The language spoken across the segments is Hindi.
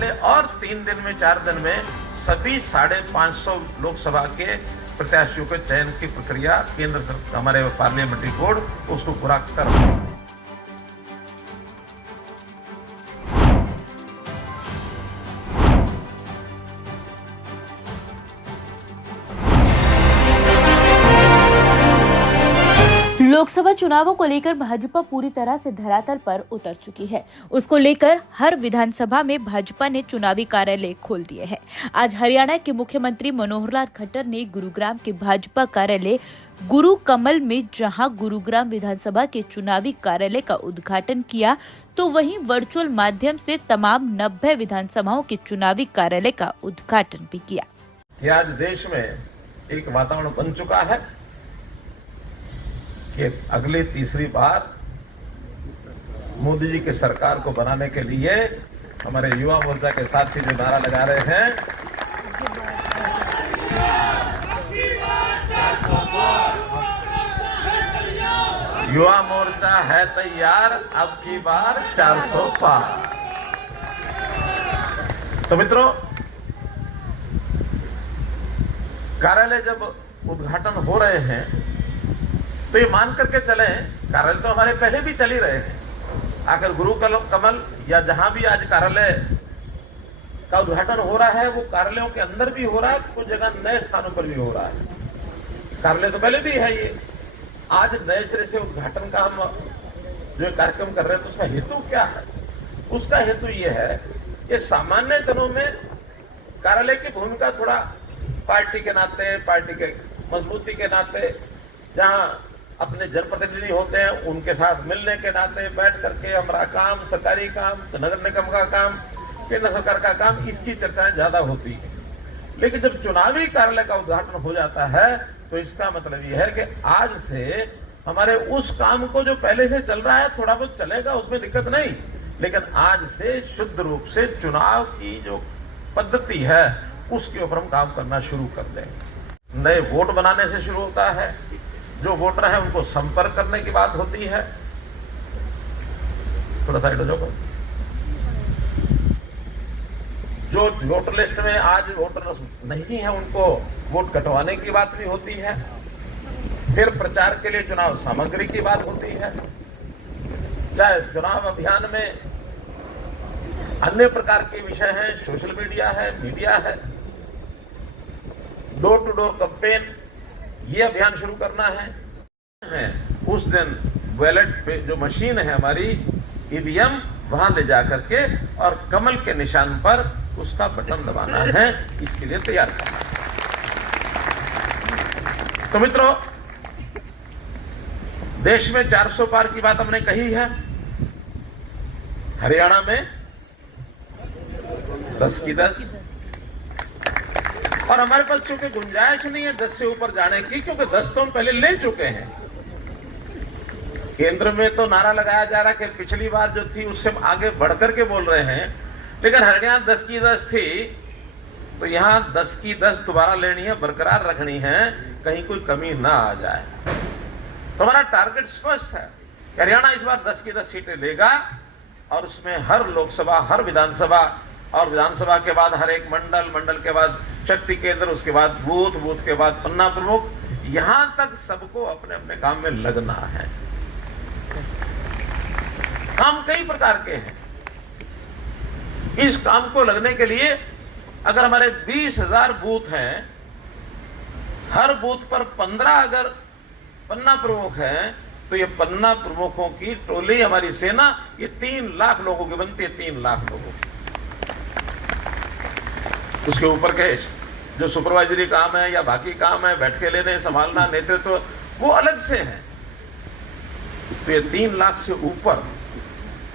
वाले और 3 दिन में 4 दिन में सभी 550 लोकसभा के प्रत्याशियों के चयन की प्रक्रिया केंद्र सरकार हमारे पार्लियामेंट्री कोड उसको पूरा कर रहा है। लोकसभा चुनावों को लेकर भाजपा पूरी तरह से धरातल पर उतर चुकी है। उसको लेकर हर विधानसभा में भाजपा ने चुनावी कार्यालय खोल दिए हैं। आज हरियाणा के मुख्यमंत्री मनोहर लाल खट्टर ने गुरुग्राम के भाजपा कार्यालय गुरु कमल में जहां गुरुग्राम विधानसभा के चुनावी कार्यालय का उद्घाटन किया, तो वहीं वर्चुअल माध्यम से तमाम 90 विधानसभाओं के चुनावी कार्यालय का उद्घाटन भी किया। आज देश में एक वातावरण बन चुका है कि अगली तीसरी बार मोदी जी की सरकार को बनाने के लिए हमारे युवा मोर्चा के साथी जो नारा लगा रहे हैं, युवा मोर्चा है तैयार, अब की बार 400 पार। तो मित्रों, कार्यालय जब उद्घाटन हो रहे हैं तो ये मान करके चले, कार्यालय तो हमारे पहले भी चल ही रहे हैं। आखिर गुरु कमल या जहां भी आज कार्यालय का उद्घाटन हो रहा है वो कार्यालयों के अंदर भी हो रहा है, कुछ जगह नए स्थानों पर भी हो रहा है। कार्यालय तो पहले भी है, ये आज नए सिरे से उद्घाटन का हम जो कार्यक्रम कर रहे हैं तो उसका हेतु क्या है? उसका हेतु ये है कि सामान्य दिनों में कार्यालय की भूमिका थोड़ा पार्टी के नाते, पार्टी के मजबूती के नाते, जहां अपने जनप्रतिनिधि होते हैं उनके साथ मिलने के नाते बैठ करके हमारा काम, सरकारी काम, नगर निगम का काम, केंद्र सरकार का काम, इसकी चर्चाएं ज्यादा होती है। लेकिन जब चुनावी कार्यालय का उद्घाटन हो जाता है तो इसका मतलब यह है कि आज से हमारे उस काम को जो पहले से चल रहा है थोड़ा बहुत चलेगा, उसमें दिक्कत नहीं, लेकिन आज से शुद्ध रूप से चुनाव की जो पद्धति है उसके ऊपर हम काम करना शुरू कर देंगे। नए वोट बनाने से शुरू होता है, जो वोटर है उनको संपर्क करने की बात होती है। थोड़ा साइड हो जाओ। जो वोटर लिस्ट में आज वोटर नहीं है उनको वोट कटवाने की बात भी होती है। फिर प्रचार के लिए चुनाव सामग्री की बात होती है। चाहे चुनाव अभियान में अन्य प्रकार के विषय हैं, सोशल मीडिया है, डोर टू डोर कैंपेन, ये अभियान शुरू करना है। उस दिन बैलेट पे जो मशीन है हमारी ईवीएम, वहां ले जाकर के और कमल के निशान पर उसका बटन दबाना है, इसके लिए तैयार करना है। तो मित्रों, देश में 400 पार की बात हमने कही है, हरियाणा में 10 की 10, और हमारे पास चूंकि गुंजाइश नहीं है 10 से ऊपर जाने की, क्योंकि 10 तो हम पहले ले चुके हैं। केंद्र में तो नारा लगाया जा रहा है कि पिछली बार जो थी उससे हम आगे बढ़कर के बोल रहे हैं, लेकिन हरियाणा 10 की 10 थी, तो यहां 10 की 10 दोबारा लेनी है, बरकरार रखनी है, कहीं कोई कमी ना आ जाए। तो हमारा टारगेट स्पष्ट है, हरियाणा इस बार 10 की 10 सीटें लेगा और उसमें हर लोकसभा, हर विधानसभा, और विधानसभा के बाद हर एक मंडल, मंडल के बाद शक्ति केंद्र, उसके बाद बूथ, बूथ के बाद पन्ना प्रमुख, यहां तक सबको अपने अपने काम में लगना है। काम कई प्रकार के हैं। इस काम को लगने के लिए अगर हमारे 20,000 बूथ हैं, हर बूथ पर 15 अगर पन्ना प्रमुख हैं, तो ये पन्ना प्रमुखों की टोली, हमारी सेना, ये 3 लाख लोगों की बनती है, 3 लाख लोगों की। उसके ऊपर के जो सुपरवाइजरी काम है या बाकी काम है, बैठ के लेने, संभालना, नेतृत्व, वो अलग से है। तो ये 3 लाख से ऊपर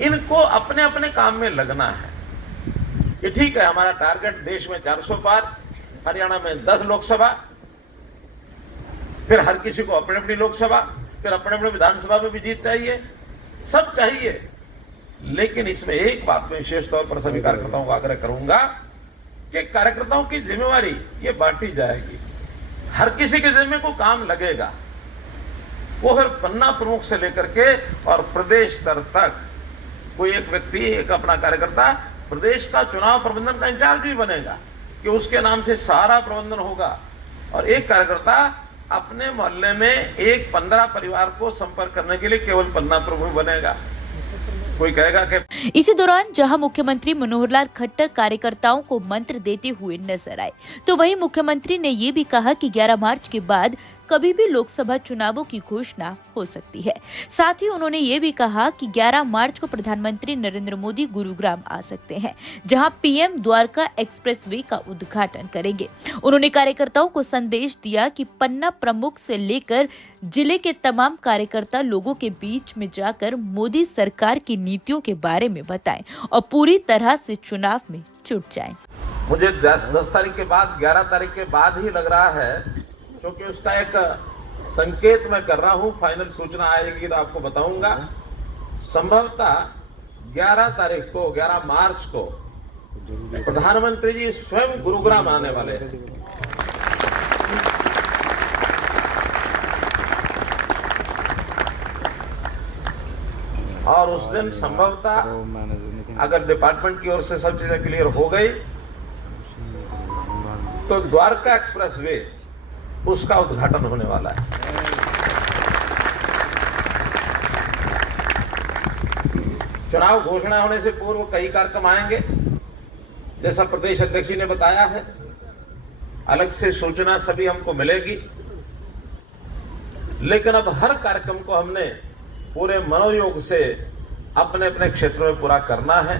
इनको अपने अपने काम में लगना है। ये ठीक है, हमारा टारगेट देश में 400 पार, हरियाणा में 10 लोकसभा, फिर हर किसी को अपनी अपनी लोकसभा, फिर अपने अपने विधानसभा में भी जीत चाहिए, सब चाहिए। लेकिन इसमें एक बात मैं विशेष तौर पर सभी कार्यकर्ताओं को आग्रह करूंगा कि कार्यकर्ताओं की जिम्मेवारी ये बांटी जाएगी। हर किसी के जिम्मे को काम लगेगा, वो फिर पन्ना प्रमुख से लेकर के और प्रदेश स्तर तक कोई एक व्यक्ति, एक अपना कार्यकर्ता प्रदेश का चुनाव प्रबंधन का इंचार्ज भी बनेगा कि उसके नाम से सारा प्रबंधन होगा। और एक कार्यकर्ता अपने मोहल्ले में एक 15 परिवार को संपर्क करने के लिए केवल 15 प्रमुख बनेगा। कोई कहेगा कि इसी दौरान जहां मुख्यमंत्री मनोहर लाल खट्टर कार्यकर्ताओं को मंत्र देते हुए नजर आए, तो वहीं मुख्यमंत्री ने ये भी कहा कि 11 मार्च के बाद कभी भी लोकसभा चुनावों की घोषणा हो सकती है। साथ ही उन्होंने ये भी कहा कि 11 मार्च को प्रधानमंत्री नरेंद्र मोदी गुरुग्राम आ सकते हैं, जहां पीएम द्वारका एक्सप्रेसवे का उद्घाटन करेंगे। उन्होंने कार्यकर्ताओं को संदेश दिया कि पन्ना प्रमुख से लेकर जिले के तमाम कार्यकर्ता लोगों के बीच में जाकर मोदी सरकार की नीतियों के बारे में बताएं और पूरी तरह से चुनाव में जुट जाएं। मुझे 10 तारीख के बाद 11 तारीख के बाद ही लग रहा है, क्योंकि उसका एक संकेत मैं कर रहा हूं। फाइनल सूचना आएगी तो आपको बताऊंगा। संभवतः 11 तारीख को 11 मार्च को प्रधानमंत्री जी स्वयं गुरुग्राम आने वाले हैं। और उस दिन संभवतः अगर डिपार्टमेंट की ओर से सब चीजें क्लियर हो गई तो द्वारका एक्सप्रेसवे उसका उद्घाटन होने वाला है। चुनाव घोषणा होने से पूर्व कई कार्यक्रम आएंगे, जैसा प्रदेश अध्यक्ष जी ने बताया है। अलग से सूचना सभी हमको मिलेगी, लेकिन अब हर कार्यक्रम को हमने पूरे मनोयोग से अपने अपने क्षेत्रों में पूरा करना है।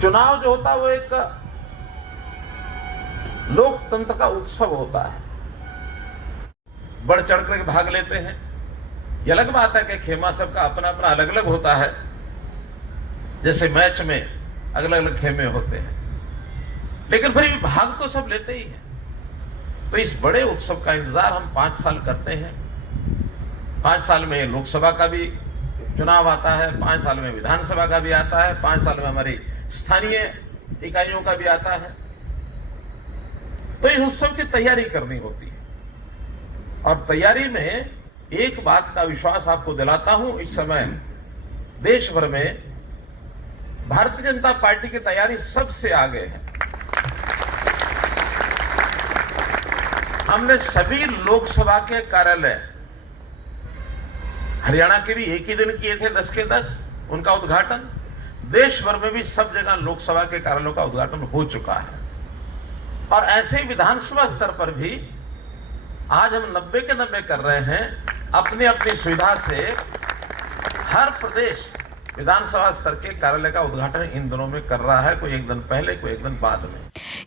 चुनाव जो होता है वो एक लोकतंत्र का उत्सव होता है। बढ़ चढ़ कर भाग लेते हैं। ये अलग बात है कि खेमा सबका अपना अपना अलग अलग होता है, जैसे मैच में अलग अलग खेमे होते हैं, लेकिन फिर भी भाग तो सब लेते ही हैं। तो इस बड़े उत्सव का इंतजार हम 5 साल करते हैं। 5 साल में लोकसभा का भी चुनाव आता है, 5 साल में विधानसभा का भी आता है, 5 साल में हमारी स्थानीय इकाइयों का भी आता है। तो इस उत्सव की तैयारी करनी होती है। और तैयारी में एक बात का विश्वास आपको दिलाता हूं, इस समय देश भर में भारतीय जनता पार्टी की तैयारी सबसे आगे है। हमने सभी लोकसभा के कार्यालय हरियाणा के भी एक ही दिन किए थे, 10 के 10 उनका उद्घाटन। देश भर में भी सब जगह लोकसभा के कार्यालयों का उद्घाटन हो चुका है। और ऐसे ही विधानसभा स्तर पर भी आज हम 90 के 90 कर रहे हैं। अपनी अपनी सुविधा से हर प्रदेश विधानसभा स्तर के कार्यालय का उद्घाटन इन दिनों में कर रहा है, कोई एक दिन पहले, कोई एक दिन बाद में।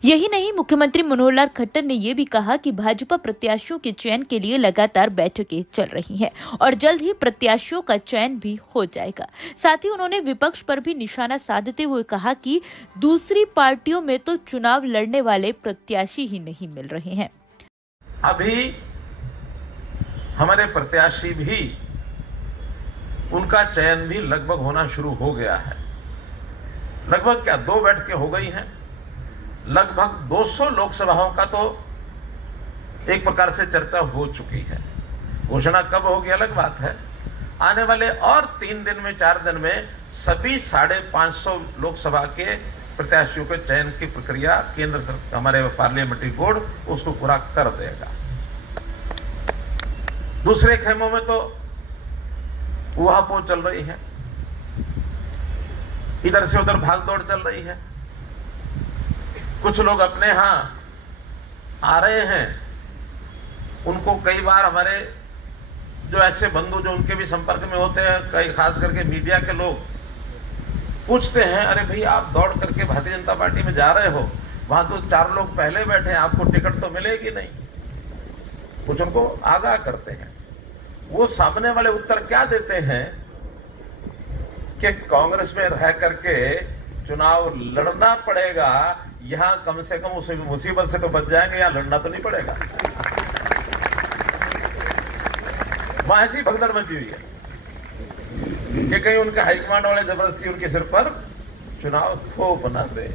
यही नहीं, मुख्यमंत्री मनोहर लाल खट्टर ने ये भी कहा कि भाजपा प्रत्याशियों के चयन के लिए लगातार बैठकें चल रही हैं और जल्द ही प्रत्याशियों का चयन भी हो जाएगा। साथ ही उन्होंने विपक्ष पर भी निशाना साधते हुए कहा कि दूसरी पार्टियों में तो चुनाव लड़ने वाले प्रत्याशी ही नहीं मिल रहे हैं। अभी हमारे प्रत्याशी भी, उनका चयन भी लगभग होना शुरू हो गया है। लगभग क्या 2 बैठकें हो गई हैं। लगभग 200 लोकसभाओं का तो एक प्रकार से चर्चा हो चुकी है। घोषणा कब होगी अलग बात है। आने वाले और 3 दिन में 4 दिन में सभी 550 लोकसभा के प्रत्याशियों के चयन की प्रक्रिया केंद्र सरकार, हमारे पार्लियामेंट्री बोर्ड उसको पूरा कर देगा। दूसरे खेमों में तो उहापोह चल रही है, इधर से उधर भागदौड़ चल रही है। कुछ लोग अपने यहां आ रहे हैं, उनको कई बार हमारे जो ऐसे बंधु जो उनके भी संपर्क में होते हैं, कई खास करके मीडिया के लोग पूछते हैं, अरे भाई आप दौड़ करके भारतीय जनता पार्टी में जा रहे हो, वहां तो 4 लोग पहले बैठे हैं, आपको टिकट तो मिलेगी नहीं। कुछ उनको आगाह करते हैं। वो सामने वाले उत्तर क्या देते हैं कि कांग्रेस में रह करके चुनाव लड़ना पड़ेगा, यहां कम से कम उस मुसीबत से तो बच जाएंगे, यहां लड़ना तो नहीं पड़ेगा। वहां ऐसी भगदड़ मची हुई है कि कहीं उनके हाईकमांड वाले जबरदस्ती उनके सिर पर चुनाव थोप ना दे।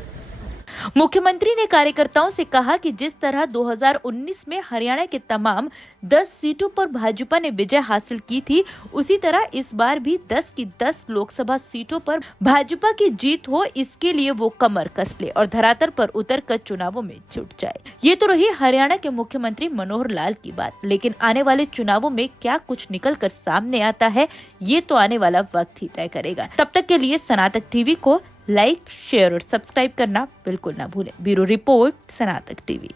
मुख्यमंत्री ने कार्यकर्ताओं से कहा कि जिस तरह 2019 में हरियाणा के तमाम 10 सीटों पर भाजपा ने विजय हासिल की थी, उसी तरह इस बार भी 10 की 10 लोकसभा सीटों पर भाजपा की जीत हो, इसके लिए वो कमर कस ले और धरातल पर उतरकर चुनावों में जुट जाए। ये तो रही हरियाणा के मुख्यमंत्री मनोहर लाल की बात, लेकिन आने वाले चुनावों में क्या कुछ निकल कर सामने आता है, ये तो आने वाला वक्त ही तय करेगा। तब तक के लिए सनातक टीवी को लाइक, शेयर और सब्सक्राइब करना बिल्कुल ना भूलें। Bureau report, Sanatak TV.